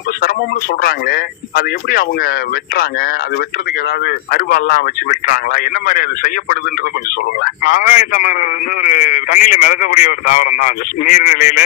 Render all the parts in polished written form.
ரொம்ப சிரமம்னு சொல்றாங்களே, அது எப்படி அவங்க வெட்டுறாங்க? அது வெட்டுறதுக்கு ஏதாவது அருவாள்லாம் வச்சு வெட்டுறாங்களா? என்ன மாதிரி அது செய்யப்படுதுன்றத கொஞ்சம் சொல்லுங்களேன். ஆகாய தாமரை வந்து ஒரு தண்ணியில மிதக்கக்கூடிய ஒரு தாவரம் தான். அது நீர்நிலையில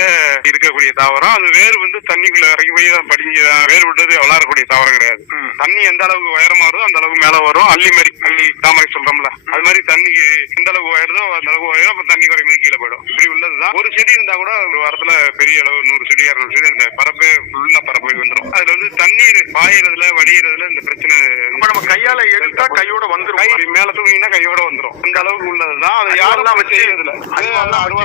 இருக்கக்கூடிய தாவரம். அது வேர் வந்து தண்ணிக்குள்ள இறங்கி போய் தான் படிஞ்சு வேர் விட்டது வளரக்கூடிய தாவரம் கிடையாது. தண்ணி எந்த அளவுக்கு உயரமா வருதோ அந்த அளவுக்கு மேல வரும். அள்ளி தாமரை சொல்றோம்ல, அது மாதிரி தண்ணிக்கு எந்த அளவுக்கு உயருதோ அந்த அளவுக்கு உயரும். அப்ப தண்ணி குறைமை கீழே போயிடும். இப்படி உள்ளதுதான். ஒரு செடி இருந்தா கூட ஒரு வாரத்துல பெரிய அளவு 100 செடி 200 செடி அந்த பரப்பே உள்ள பரப்பு வந்துடும். அதுல வந்து தண்ணீர் பாயறதுல வடிகிறதுல இந்த பிரச்சனை. நம்ம கையால எடுத்தா கையோட வந்துடும். மேல தூங்கினா கையோட வந்துடும். அந்த அளவுக்கு உள்ளதுதான். அதை யாரெல்லாம் வச்சு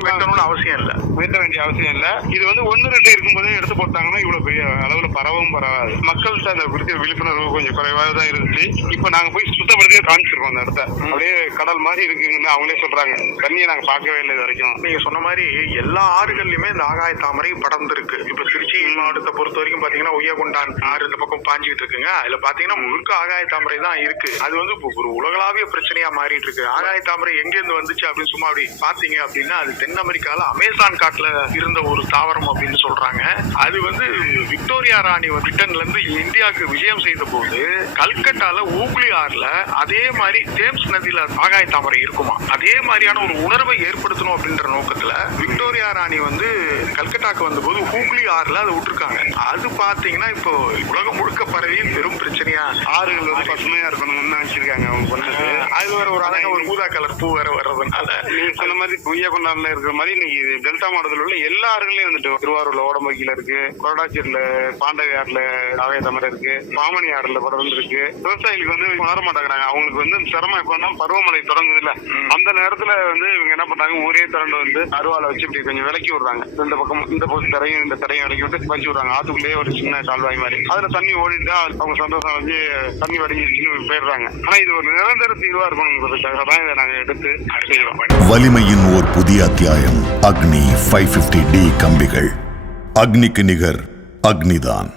வெட்டணும்னு அவசியம் இல்ல, வெட்ட வேண்டிய அவசியம் இல்ல. இது வந்து 1-2 இருக்கும்போதே எடுத்து போட்டாங்கன்னா இவ்வளவு பெரிய அளவுல பரவும் பரவாது. மக்கள்கிட்ட அதை குறித்த விழிப்புணர்வு கொஞ்சம் குறைவாக தான் இருந்துச்சு. இப்ப நாங்க போய் சுத்தப்படுத்தி காமிச்சிருக்கோம். அந்த இடத்த அப்படியே கடல் மாதிரி இருக்குங்கன்னு அவங்களே சொல்றாங்க. தண்ணியை நாங்க பார்க்கவே இல்லை இது வரைக்கும். நீங்க சொன்ன மாதிரி எல்லா ஆறுகள்லயுமே இந்த ஆகாய தாமரை படர்ந்து இருக்கு. இப்ப திருச்சி மாவட்டத்தை பொறுத்த வரைக்கும் பாத்தீங்கன்னா உய்யகொண்டான் ஆறு இந்த பக்கம் பாஞ்சிட்டு இருக்குங்க. அதுல பாத்தீங்கன்னா முழுக்க ஆகாய தாமரை தான் இருக்கு. அது வந்து ஒரு உலகளாவிய பிரச்சனையா மாறிட்டு இருக்கு. ஆகாய தாமரை எங்க இருந்து வந்துச்சு அப்படின்னு சும்மா அப்படி பாத்தீங்க அப்படின்னா அது தென் அமெரிக்கால அமேசான் காட்டுல இருந்த ஒரு தாவரம் அப்படின்னு சொல்றாங்க. அது வந்து விக்டோரியா ராணி பிரிட்டன்ல இருந்து இந்தியாவுக்கு விஜயம் செய்த போது கல்கட்டால ஊக்லி ஆறுல அதே மாதிரி தேம்ஸ் நதியில ஆகாய தாமரை இருக்குமா. அதே மாதிரியான ஒரு உணர்வை ஏற்படுத்தணும் அப்படின்ற நோக்கத்துல விக்டோரியா ராணி வந்து கல்கட்டாக்கு வந்த போது ஹூக்லி ஆறுல அதை விட்டுருக்காங்க. அது பாத்தீங்கன்னா இப்போ உலகம் முழுக்க பரவி பெரும் பிரச்சனையா ஆறுகள் வந்து பசுமையா இருக்கணும்னு வச்சிருக்காங்க அவங்க பண்ணது. அது வேற ஒரு அழகா ஒரு ஊதா கலர் பூ வேற வர்றதுனால நீங்க சொன்ன மாதிரி உய்யகொண்டான்ல இருக்கிற மாதிரி இன்னைக்கு டெல்டா மாவட்டத்தில் உள்ள எல்லா ஆறுகளையும் வந்துட்டு திருவாரூர்ல ஓடம்பக்கில இருக்கு, கொரடாச்சேரியில பாண்டவி ஆறுல ஆகாய தாமரை இருக்கு, மாமணி ஆறுல படம் இருக்கு. விவசாயிகளுக்கு வந்து உணர மாட்டேங்கிறாங்க. அவங்களுக்கு வந்து சிரமம் எப்ப பருவமழை தொடங்குது இல்ல, அந்த நேரத்துல வந்து இவங்க என்ன பண்றாங்க, ஒரே திரண்டு வந்து அருவாலை வச்சு இப்படி கொஞ்சம் விலக்கி விடுறாங்க. இந்த பக்கம் இந்த பக்கம் தரையும் இந்த தரையும் விலக்கி விட்டு வச்சு விடுறாங்க. ஆத்துக்குள்ளேயே ஒரு சின்ன கால்வாய் மாதிரி. அதுல தண்ணி ஓடிட்டு அவங்க சந்தோஷம் வந்து தண்ணி வடிஞ்சிச்சுன்னு போயிடுறாங்க. ஆனா இது ஒரு நிரந்தர தீர்வா இருக்கணுங்கிறதுக்காக தான் இதை நாங்க எடுத்து செய்யறோம். வலிமையின் ஓர் புதிய அத்தியாயம். அக்னி 550D கம்பிகள். அக்னிக்கு நிகர் அக்னிதான்.